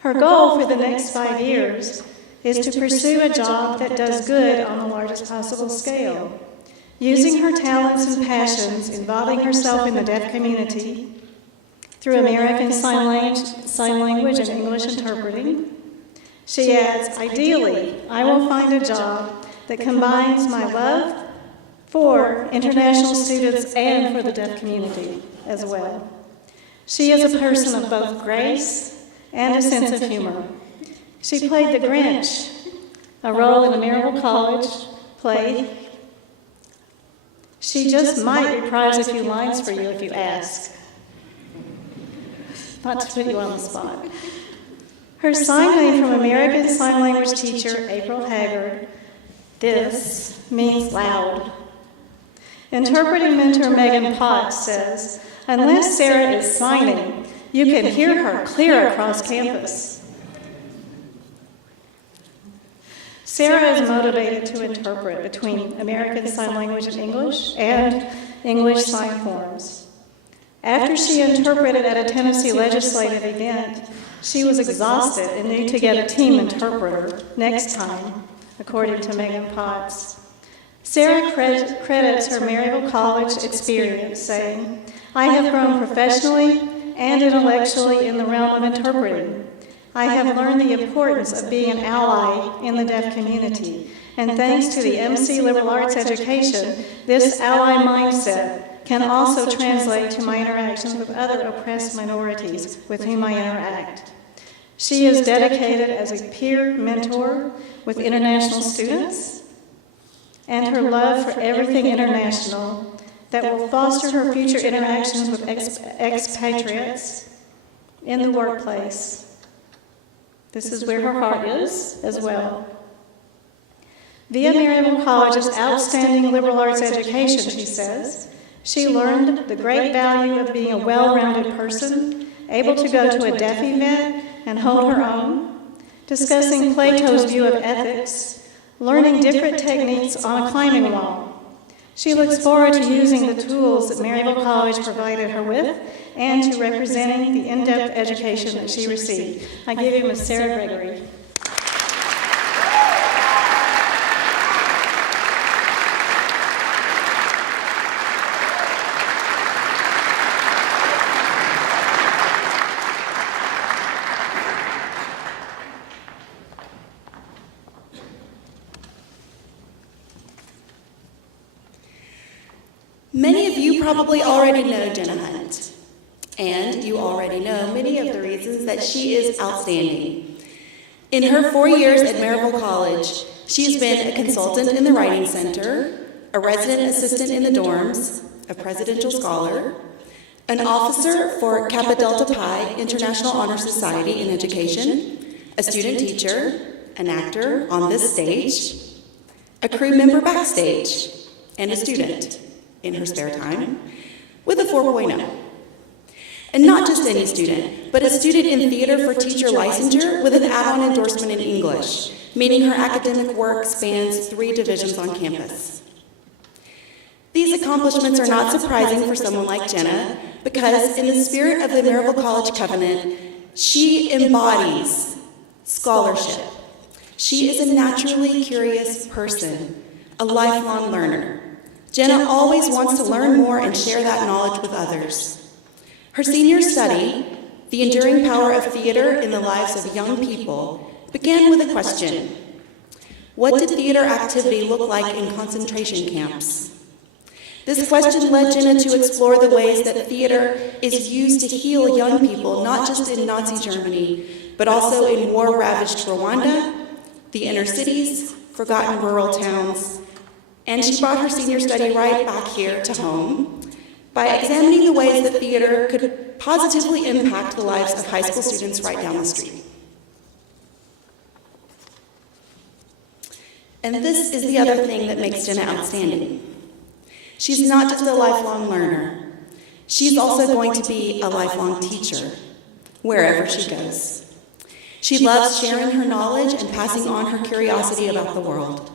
Her goal for the next 5 years is to pursue a job that does good on the largest possible scale, using her talents and passions, involving herself in the deaf community through American Sign Language and English interpreting. She adds, ideally, I will find a job that combines my love for international students and for the deaf community as well. She is a person of both grace and a sense of humor. She played the Grinch, a role in a Maryville College play. She just might reprise a few lines for you if you ask. Not to put you on the spot. Her sign name from American Sign Language teacher April Haggard, this means loud. Interpreting mentor Megan Potts says, unless Sarah is signing, you can hear her clear across campus. Sarah is motivated to interpret between American Sign Language and English sign forms. After she interpreted at a Tennessee legislative event, she was exhausted and knew to get a team interpreter next time, according to Megan Potts. Sarah credits her Maryville College experience, saying, I have grown professionally and intellectually in the realm of interpreting. I have learned the importance of being an ally in the deaf community, and thanks to the MC Liberal Arts education, this ally mindset can also translate to my interactions with other oppressed minorities with whom I interact. She is dedicated as a peer mentor with international students, and her love for everything international that will foster her future interactions with expatriates in the workplace. This is where her heart is as well. Via Maryville College's outstanding liberal arts education, she says, she learned the great value of being a well-rounded person, able to go to a deaf event and hold her own, discussing Plato's view of ethics, learning different techniques on a climbing wall. She looks forward to using the tools that Maryville College provided her with and to representing the in-depth education that she received. I give you Ms. Sarah Gregory. Many of you probably already know Jenna Hunt, and you already know many of the reasons that she is outstanding. In her 4 years at Maryville College, she has been a consultant in the Writing Center, a resident assistant in the dorms, a presidential scholar, an officer for Kappa Delta Pi International Honor Society in Education, a student teacher, an actor on this stage, a crew member backstage, and a student in her spare time, with a 4.0. And not just any student, but a student in theater for teacher licensure with an add-on endorsement in English, meaning her academic work spans 3 divisions on campus. These accomplishments are not surprising for someone like Jenna, because in the spirit of the Maryville College Covenant, she embodies scholarship. She is a naturally curious person, a lifelong learner. Jenna always wants to learn more and share that knowledge with others. Her senior study, The Enduring Power of Theater in the Lives of Young People, began with a question. What did theater activity look like in concentration camps? This question led Jenna to explore the ways that theater is used to heal young people, not just in Nazi Germany, but also in war-ravaged Rwanda, the inner cities, forgotten rural towns, and she brought her senior study right back here to home by examining the ways that theater could positively impact the lives of high school students right down the street. And this is the other thing that makes Jenna outstanding. She's not just a lifelong learner. She's also going to be a lifelong teacher, wherever she goes. She loves sharing her knowledge and passing on her curiosity about the world.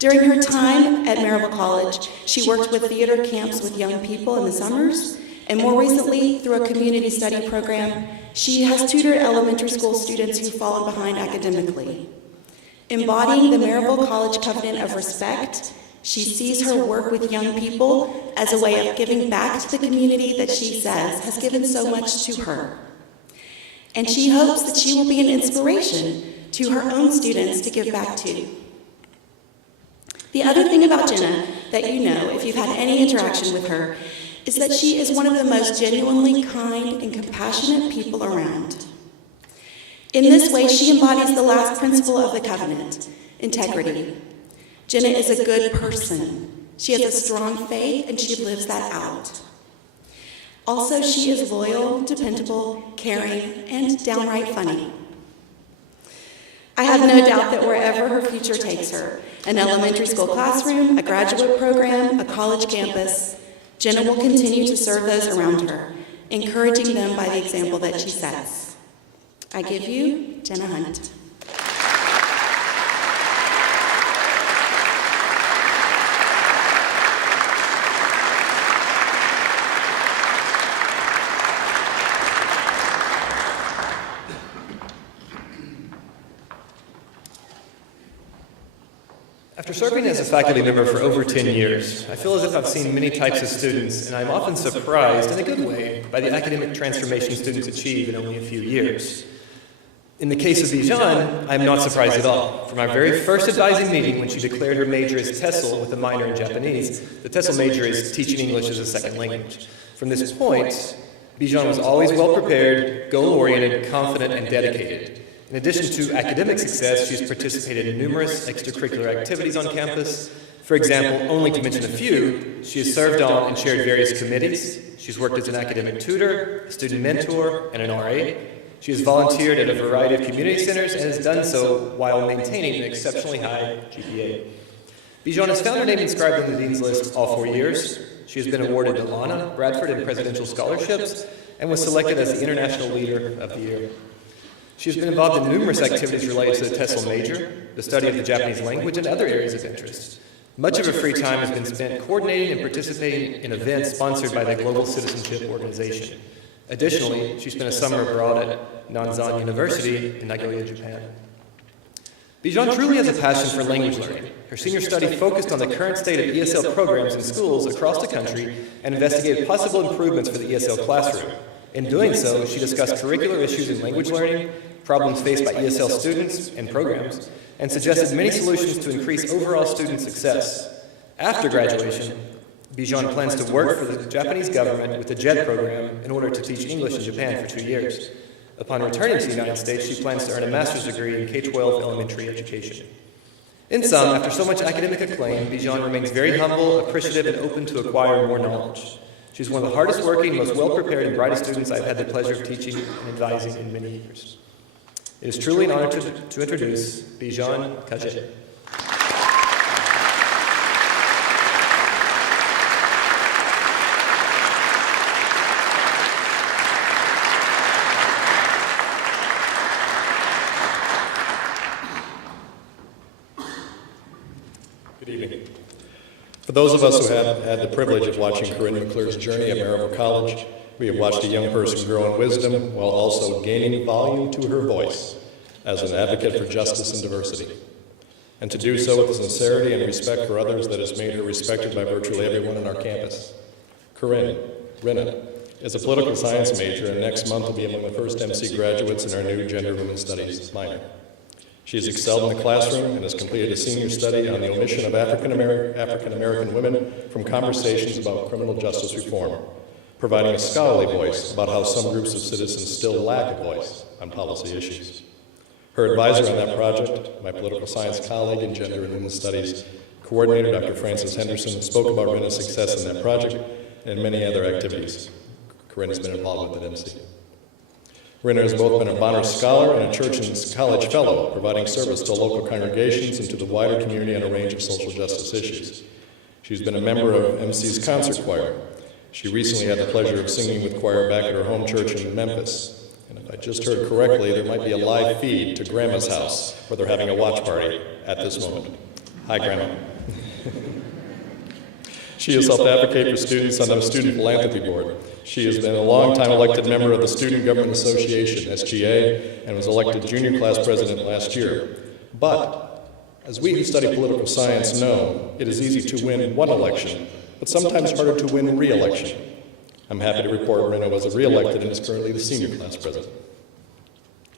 During her time at Maryville College, she worked with theater camps with young people in the summers, and more recently, through a community study program, she has tutored elementary school students who've fallen behind academically. Embodying the Maryville College Covenant of Respect, she sees her work with young people as a way of giving back to the community that she says has given so much to her. And she hopes that she will be an inspiration to her own students to give back to. The other thing about Jenna that you know, if you've had any interaction with her, is that she is one of the most genuinely kind and compassionate people around. In this way, she embodies the last principle of the covenant, integrity. Jenna is a good person. She has a strong faith, and she lives that out. Also, she is loyal, dependable, caring, and downright funny. I have no doubt that wherever her future takes her, an elementary school classroom, a graduate program, a college campus, Jenna will continue to serve those around her, encouraging them by the example that she sets. I give you Jenna Hunt. After serving as a faculty member for over 10 years, I feel as if I've seen many types of students, and I'm often surprised, in a good way, by the academic transformation students achieve in only a few years. In the case of Bijan, I am not surprised at all. From our very first advising meeting, when she declared her major as TESOL with a minor in Japanese, the TESOL major is teaching English as a second language. From this point, Bijan was always well-prepared, goal-oriented, confident, and dedicated. In addition to academic success, she's participated in numerous extracurricular activities on campus. For example, only to mention a few, she has served on and chaired various committees. She's worked as an academic tutor, a student mentor, and an RA. She has volunteered at a variety of community centers and has done so while maintaining an exceptionally high GPA. Bijan has found her name inscribed on the Dean's List all 4 years. She has been awarded Delana, Bradford, and Presidential Scholarships, and was selected as the International Leader of the Year. She has been involved in numerous activities related to the TESOL major, the study of the Japanese language, and other areas of interest. Much of her free time has been spent coordinating and participating in events sponsored by the Global Citizenship Organization. Additionally, she spent a summer abroad at Nanzan University in Nagoya, Japan. Bijan truly has a passion for language learning. Her senior study focused on the current state of ESL programs in schools across the country and investigated possible improvements for the ESL classroom. In doing so, she discussed curricular issues in language learning, problems faced by ESL students and programs, and suggested many solutions to increase overall student success. After graduation, Bijan plans to work for the Japanese government with the JET program in order to teach English in Japan for 2 years. Upon returning to the United States, she plans to earn a master's degree in K-12 elementary education. In sum, after so much academic acclaim, Bijan remains very humble, appreciative, and open to acquire more knowledge. She's one of the hardest working, most well-prepared, and brightest students I've had the pleasure of teaching and advising in many years. It is truly an honor to introduce Bijan Kaje. Good evening. For those of us who have had the privilege of watching Corinne McClure's journey at Maryville College, we have watched a young person grow in wisdom while also gaining volume to her voice. as an advocate for justice and diversity, and to do so with the sincerity and respect for others that has made her respected by virtually everyone on our campus. Corinne Rinna is a political science major, and next month will be among the first MC graduates in our new Gender and Women's Studies minor. She has excelled in the classroom and has completed a senior study on the omission of African American women from conversations about criminal justice reform, providing a scholarly voice about how some groups of citizens still lack a voice on policy issues. Her advisor on that project, my political science colleague in Gender and Women's Studies coordinator, Dr. Frances Henderson, spoke about Rinna's success in that project and many other activities Corinne has been involved with at MC. Rinna has both been a Bonner Scholar and a Church and College Fellow, providing service to local congregations and to the wider community on a range of social justice issues. She's been a member of MC's concert choir. She recently had the pleasure of singing with choir back at her home church in Memphis. And if I just heard correctly, there might be a live feed to Grandma's house where they're having a watch party at this moment. Hi, Grandma. She has helped advocate for students on the Student Philanthropy Board. She has been a long-time elected member of the Student Government Association, SGA, and was elected junior class president last year. But, as we who study political science know, it is easy to win one election, but sometimes harder to win re-election. I'm happy to report Rinna was re-elected and is currently the senior class president.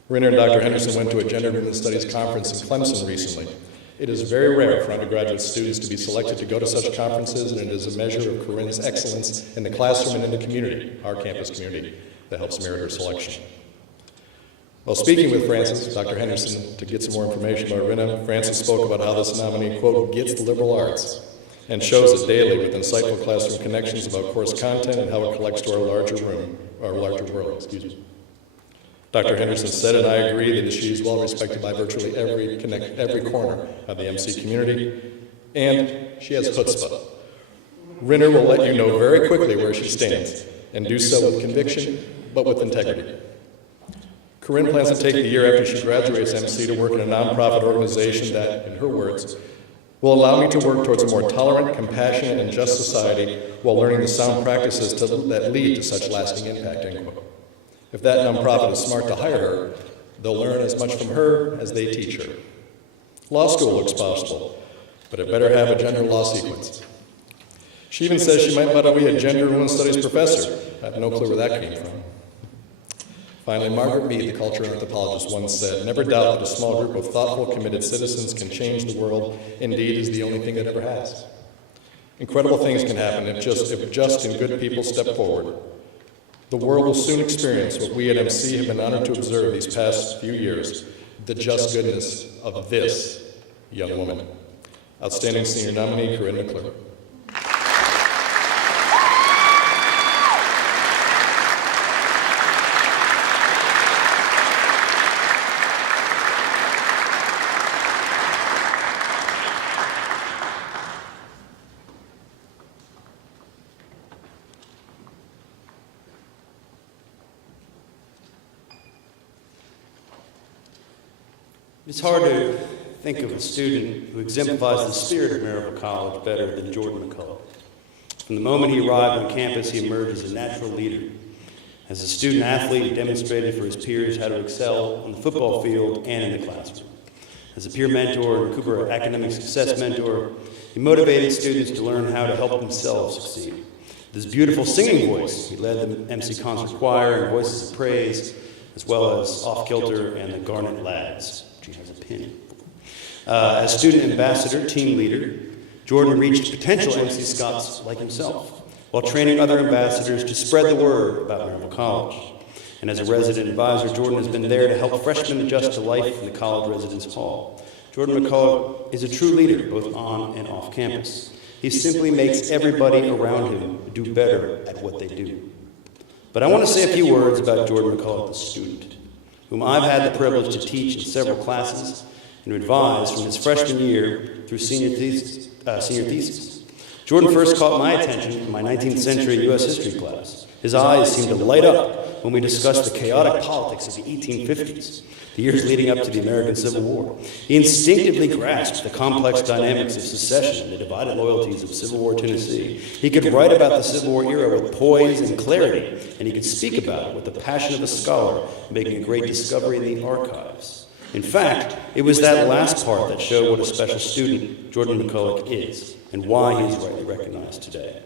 Rinna and Dr. Henderson went to a Gender and Women's Studies conference in Clemson recently. It is very rare for undergraduate students to be selected to go to such conferences, and it is a measure of Corinne's excellence in the classroom and in the community, our campus community, that helps merit her selection. While speaking with Frances, Dr. Henderson, to get some more information about Rinna, Frances spoke about how this nominee, quote, gets the liberal arts, and shows it daily with insightful classroom connections about course content and how it collects to our larger world. Dr. Henderson said, and I agree, that she is well respected by virtually every corner of the MC community, and she has chutzpah. Rinna will let you know very quickly where she stands, and do so with conviction, but with integrity. Corinne plans to take the year after she graduates MC to work in a nonprofit organization that, in her words, will allow me to work towards a more tolerant, compassionate, and just society while learning the sound practices that lead to such lasting impact, end quote. If that nonprofit is smart to hire her, they'll learn as much from her as they teach her. Law school looks possible, but it better have a gender law sequence. She even says she might want to be a gender and women's studies professor. I have no clue where that came from. Finally, Margaret Mead, the culture anthropologist, once said, "Never doubt that a small group of thoughtful, committed citizens can change the world. Indeed, is the only thing that ever has." Incredible things can happen if just and good people step forward. The world will soon experience what we at MC have been honored to observe these past few years, the just goodness of this young woman. Outstanding senior nominee, Corinne McClure. It's hard to think of a student who exemplifies the spirit of Maryville College better than Jordan McCullough. From the moment he arrived on campus, he emerged as a natural leader. As a student athlete, he demonstrated for his peers how to excel on the football field and in the classroom. As a peer mentor and Cooper academic success mentor, he motivated students to learn how to help themselves succeed. With his beautiful singing voice, he led the MC Concert Choir and Voices of Praise, as well as Off Kilter and the Garnet Lads. She has a pin. As student ambassador, team leader, Jordan reached potential MC Scots like himself, while training other ambassadors to spread the word about Maryville College. And as a resident advisor, Jordan has been there to help freshmen adjust to life in the college residence hall. Jordan McCullough is a true leader, both on and off campus. He simply makes everybody around him do better at what they do. But I want to say a few words about Jordan McCullough, the student, whom I've had the privilege to teach in several classes and to advise from his freshman year through senior thesis. Jordan first caught my attention in my 19th century U.S. history class. His eyes seemed to light up when we discussed the chaotic politics of the 1850s, the years leading up to the American Civil War. He instinctively grasped the complex dynamics of secession and the divided loyalties of Civil War Tennessee. He could write about the Civil War era with poise and clarity, and he could speak about it with the passion of a scholar making a great discovery in the archives. In fact, it was that last part that showed what a special student Jordan McCulloch is and why he is rightly recognized today.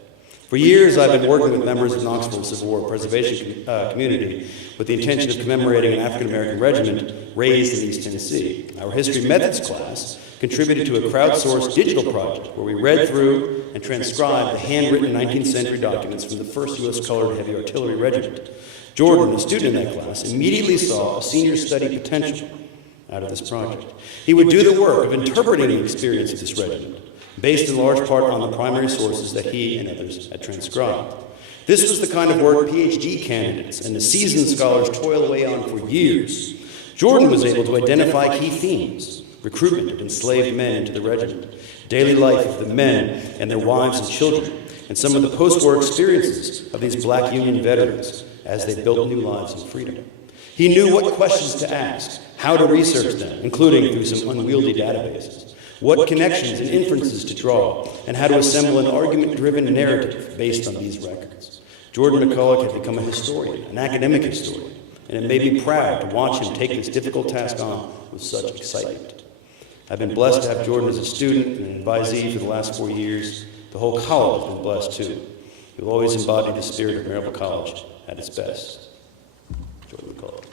For years, I've been working with members of Knoxville Civil War Preservation community with the intention of commemorating an African-American regiment raised in East Tennessee. Our history methods class contributed to a crowdsourced digital project where we read through and transcribed the handwritten 19th century documents from the 1st U.S. Colored Heavy Artillery Regiment. Jordan, a student in that class, immediately saw a senior study potential out of this project. He would do the work of interpreting the experience of this regiment, based in large part on the primary sources that he and others had transcribed. This was the kind of work PhD candidates and the seasoned scholars toil away on for years. Jordan was able to identify key themes: recruitment of enslaved men into the regiment, daily life of the men and their wives and children, and some of the post-war experiences of these black Union veterans as they built new lives in freedom. He knew what questions to ask, how to research them, including through some unwieldy databases, what connections and inferences to draw, and how to assemble an argument-driven narrative based on these records. Jordan McCulloch had become a historian, an academic historian, and it made me proud to watch him take this difficult task on with such excitement. I've been blessed to have Jordan as a student and an advisee for the last 4 years. The whole college has been blessed too. He will always embody the spirit of Maryville College at its best. Jordan McCulloch.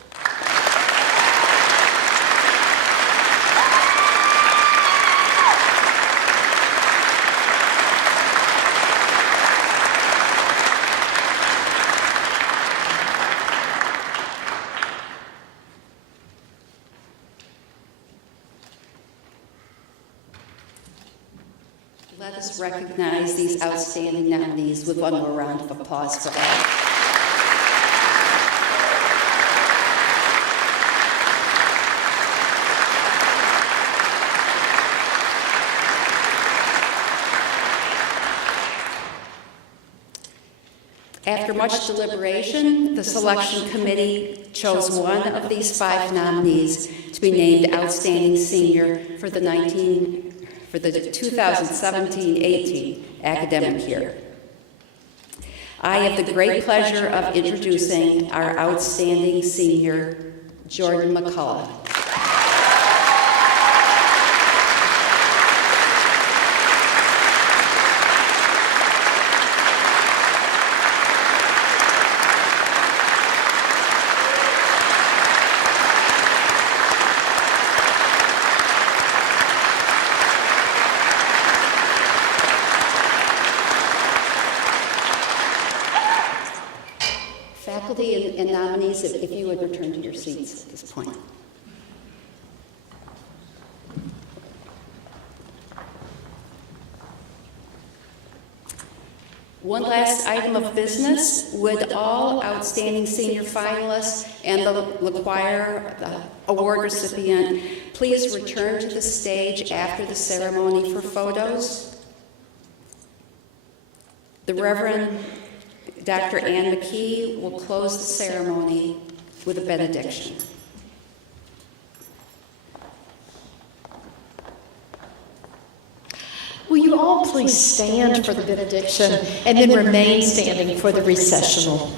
Let us recognize these outstanding nominees with one more round of applause for them. After much deliberation, the selection committee chose one of these 5 nominees to be named Outstanding Senior for the 2017-18 academic year. I have the great pleasure of introducing our outstanding senior, Jordan McCulloch. Faculty and nominees, if you would return to your seats at this point. One last item of business. Would all outstanding senior finalists and the LaQuire award recipient please return to the stage after the ceremony for photos? The Reverend Dr. Ann McKee will close the ceremony with a benediction. Will you all please stand for the benediction and then remain standing for the recessional?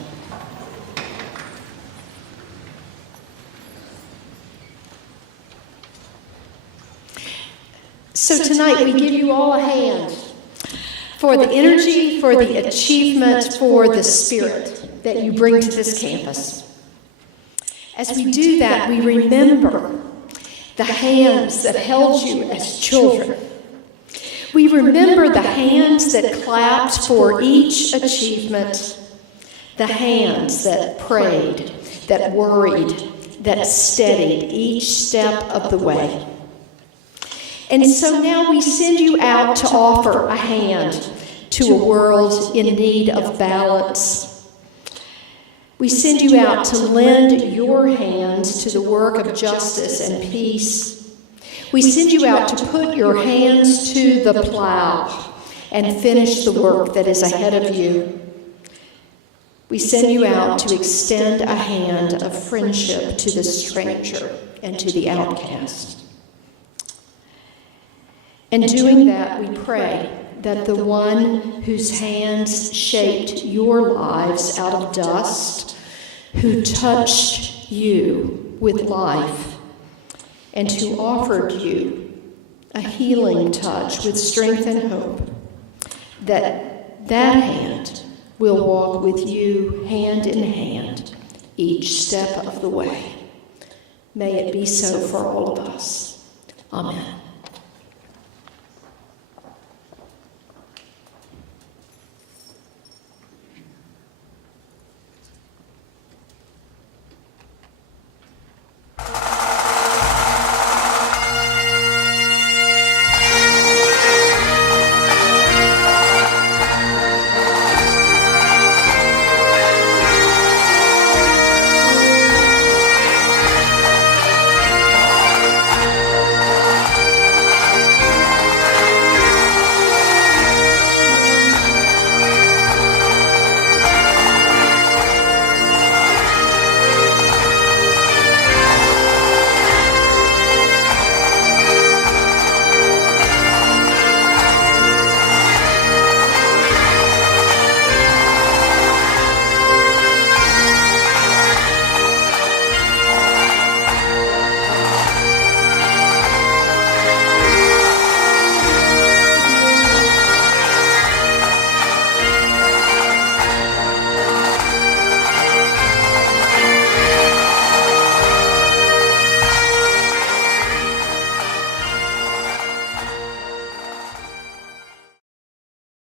So tonight we give you all a hand for the energy, for the achievement, for the spirit that you bring to this campus. As we do that, we remember the hands that held you as children. We remember the hands that clapped for each achievement, the hands that prayed, that worried, that steadied each step of the way. And so now we send you out to offer a hand to a world in need of balance. We send you out to lend your hands to the work of justice and peace. We send you out to put your hands to the plow and finish the work that is ahead of you. We send you out to extend a hand of friendship to the stranger and to the outcast. In doing that, we pray that the one whose hands shaped your lives out of dust, who touched you with life, and who offered you a healing touch with strength and hope, that hand will walk with you hand in hand each step of the way. May it be so for all of us. Amen.